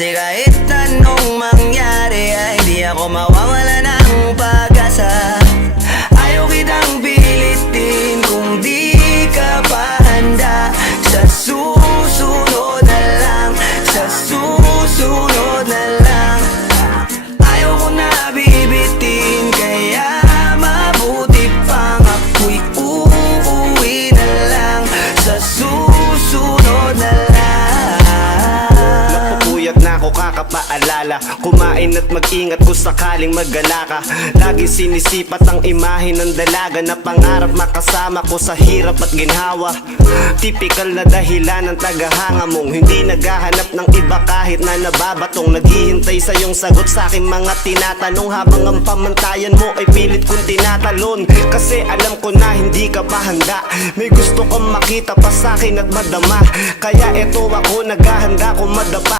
Kasi kahit anong mangyari ay di ako mawawala ng pag-asa. Ayaw kitang pilitin kung di ka pa handa. Sa susunod na lang, sa susunod na lang. Ayaw ko na bibitin, kaya mabuti pang ako'y uuwi na lang. Sa susunod na lang. Napupuyat na ako kakapaalala, kumain at mag-ingat kung sakaling maggala ka. Lagi sinisipat ang imahe ng dalaga na pangarap makasama ko sa hirap at ginhawa. Typical na dahilan ng tagahanga mong hindi naghahanap ng iba kahit na nababatong. Naghihintay sa iyong sagot sa aking mga tinatanong, habang ang pamantayan mo ay pilit kong tinatalon. Kasi alam ko na hindi ka pa handa, may gusto kang makita pa sa akin at madama. Kaya eto ako naghahanda kung madapa.